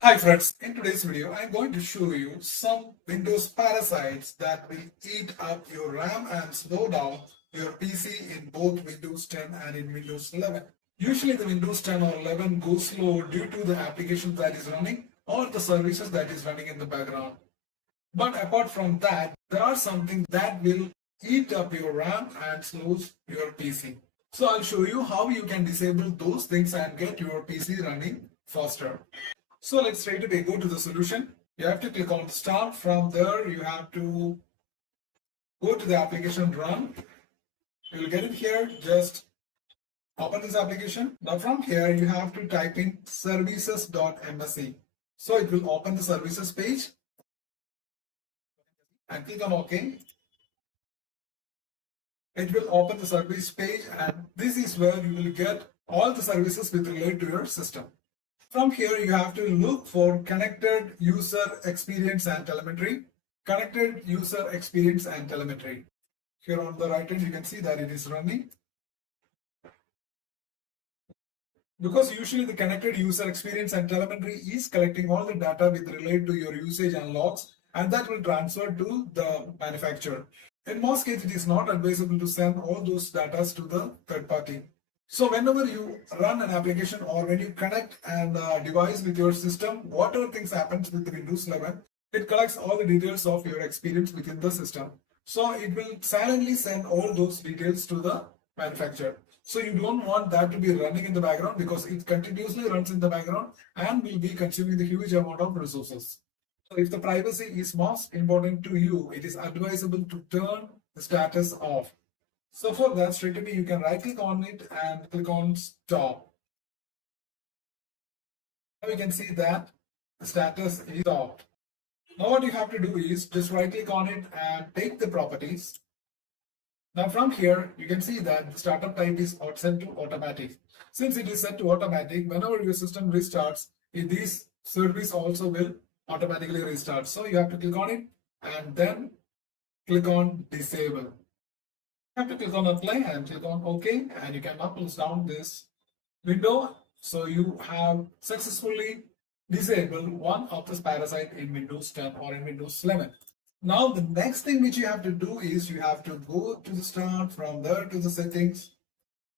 Hi friends, in today's video I am going to show you some Windows parasites that will eat up your RAM and slow down your PC in both Windows 10 and in Windows 11. Usually the Windows 10 or 11 goes slow due to the application that is running or the services that is running in the background. But apart from that, there are something that will eat up your RAM and slows your PC. So I'll show you how you can disable those things and get your PC running faster. So let's straight away go to the solution. You have to click on start. From there, you have to go to the application run. You will get it here. Just open this application. Now from here, you have to type in services.msc. So it will open the services page and click on OK. It will open the service page and this is where you will get all the services with relate to your system. From here, you have to look for connected user experience and telemetry. Connected user experience and telemetry. Here on the right hand, you can see that it is running. Because usually the connected user experience and telemetry is collecting all the data with relate to your usage and logs, and that will transfer to the manufacturer. In most cases, it is not advisable to send all those data to the third party. So whenever you run an application or when you connect a device with your system, whatever things happens with the Windows 11, it collects all the details of your experience within the system. So it will silently send all those details to the manufacturer. So you don't want that to be running in the background because it continuously runs in the background and will be consuming the huge amount of resources. So if the privacy is most important to you, it is advisable to turn the status off. So for that, straight away you can right click on it and click on stop. Now you can see that the status is stopped. Now what you have to do is just right click on it and take the properties. Now from here you can see that the startup type is set to automatic. Since it is set to automatic, whenever your system restarts, this service also will automatically restart. So you have to click on it and then click on disable. You have to click on apply and click on OK, and you can now close down this window. So you have successfully disabled one of this parasite in Windows 10 or in Windows 11. Now the next thing which you have to do is you have to go to the start, from there to the settings.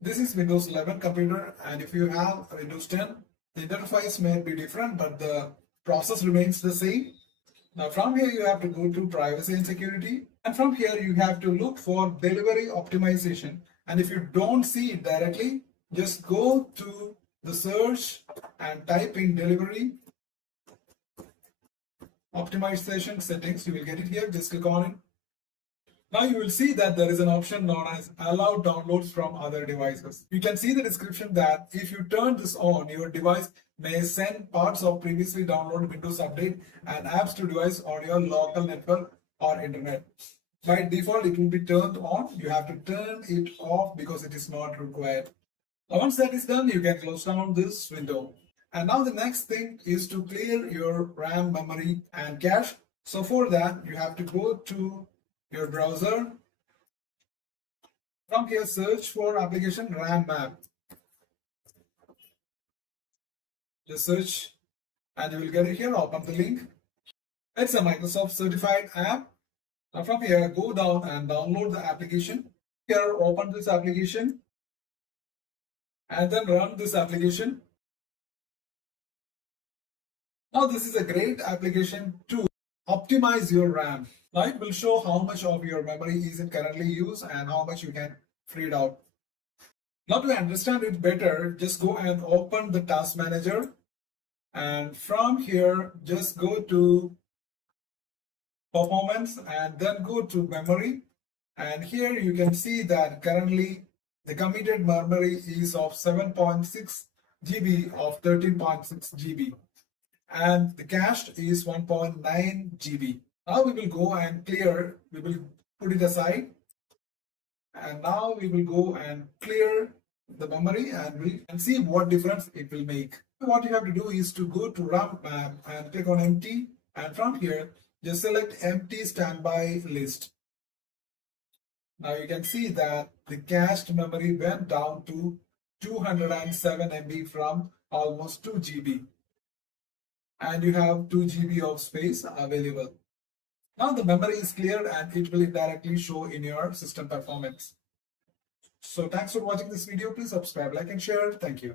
This is Windows 11 computer, and if you have Windows 10, the interface may be different, but the process remains the same. Now from here you have to go to privacy and security, and from here you have to look for delivery optimization, and if you don't see it directly, just go to the search and type in delivery optimization settings. You will get it here. Just click on it. Now you will see that there is an option known as allow downloads from other devices. You can see the description that if you turn this on, your device may send parts of previously downloaded Windows Update and apps to device on your local network or internet. By default, it will be turned on. You have to turn it off because it is not required. Now once that is done, you can close down this window. And now the next thing is to clear your RAM, memory and cache. So for that, you have to go to your browser. From here, search for application RAM map. Just search and you will get it here. Open the link. It's a Microsoft certified app. Now from here, go down and download the application. Here, open this application and then run this application. Now this is a great application to optimize your RAM. Now it will show how much of your memory is in currently used and how much you can free it out. Now to understand it better, just go and open the task manager, and from here just go to performance and then go to memory, and here you can see that currently the committed memory is of 7.6 GB of 13.6 GB and the cached is 1.9 GB. Now we will go and clear, we will put it aside, and now we will go and clear the memory and we can see what difference it will make. What you have to do is to go to RAM map and click on empty, and from here just select empty standby list. Now you can see that the cached memory went down to 207 MB from almost 2 GB. and you have 2 GB of space available. Now the memory is cleared and it will directly show in your system performance. So thanks for watching this video. Please subscribe, like and share. Thank you.